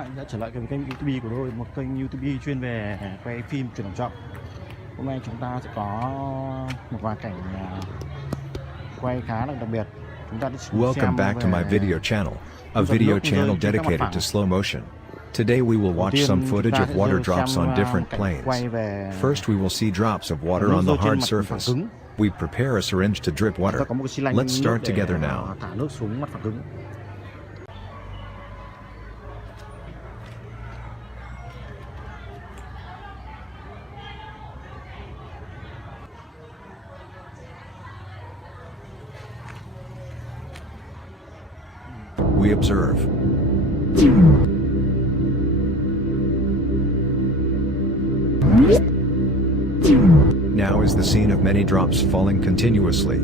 bạn đã trở lại với kênh YouTube của tôi, một kênh YouTube chuyên về quay phim truyền động chậm. Hôm nay chúng ta sẽ có một vài cảnh quay khá là đặc biệt. Chúng ta sẽ Welcome back to my video channel, a video channel dedicated to slow motion. Today we will watch some footage of water drops on different planes. First we will see drops of water on the hard surface. We prepare a syringe to drip water. Let's start together now. Thả nước xuống mặt phẳng cứng. We observe. Now is the scene of many drops falling continuously.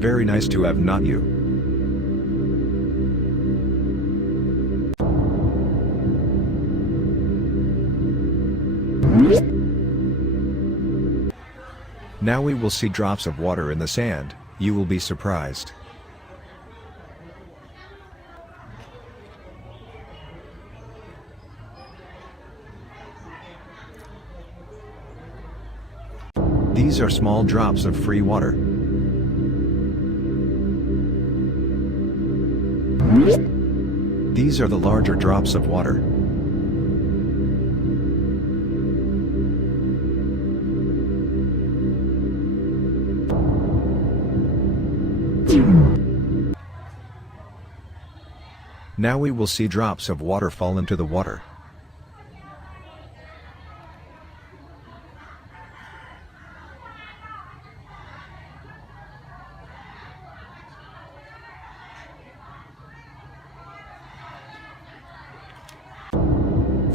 Very nice to have, not you? Now we will see drops of water in the sand. You will be surprised. These are small drops of free water. These are the larger drops of water. Now we will see drops of water fall into the water.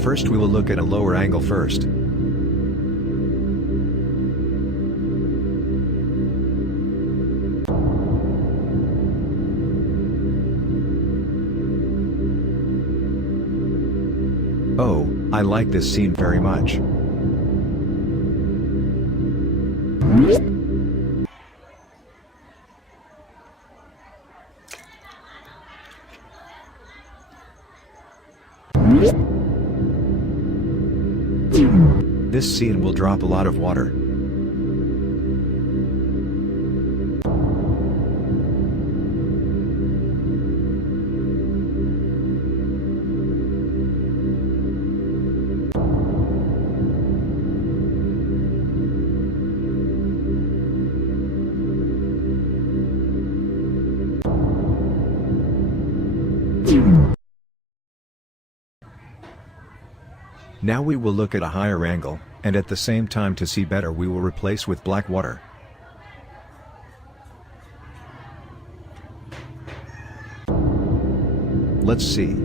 First we will look at a lower angle first. Oh, I like this scene very much. This scene will drop a lot of water. Now we will look at a higher angle, and at the same time to see better we will replace with black water. Let's see.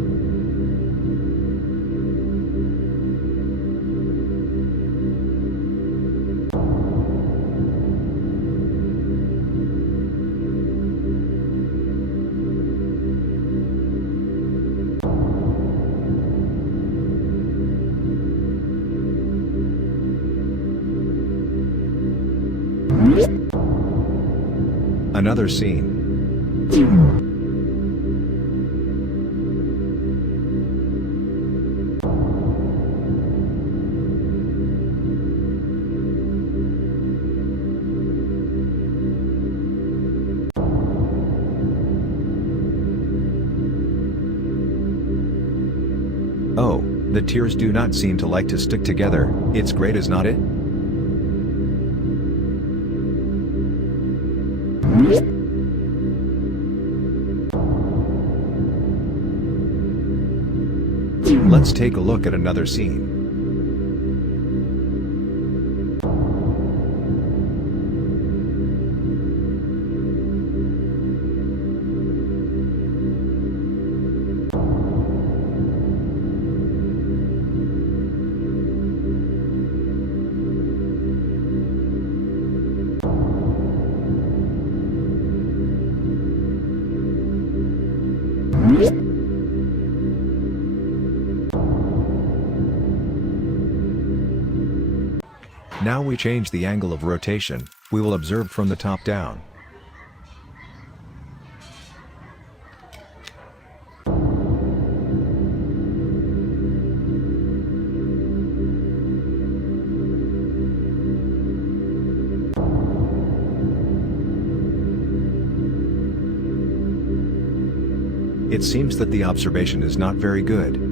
Another scene. Oh, the tears do not seem to like to stick together. It's great, is not it? Let's take a look at another scene. Now we change the angle of rotation, We will observe from the top down. It seems that the observation is not very good.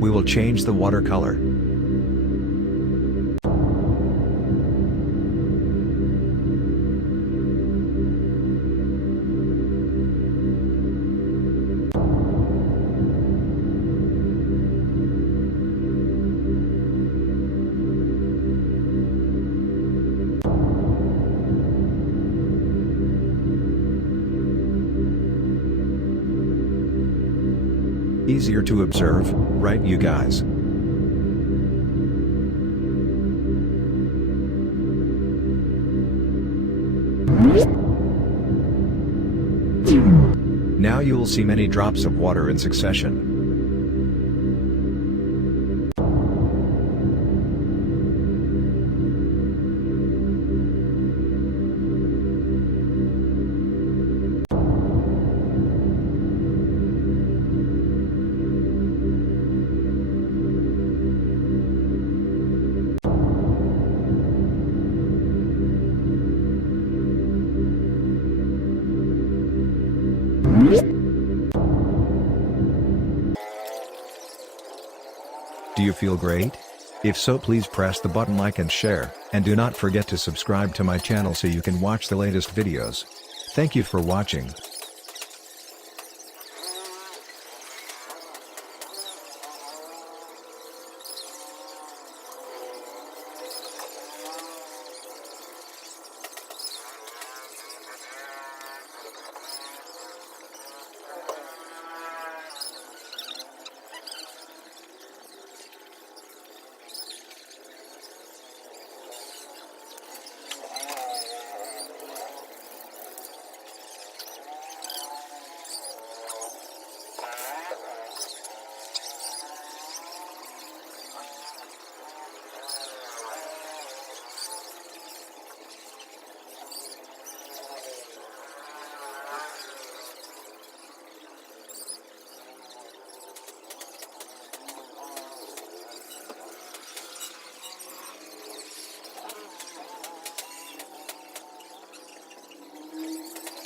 We will change the watercolor. Easier to observe, right you guys? Now you will see many drops of water in succession. Do you feel great? If so, please press the button like and share, and do not forget to subscribe to my channel so you can watch the latest videos. Thank you for watching.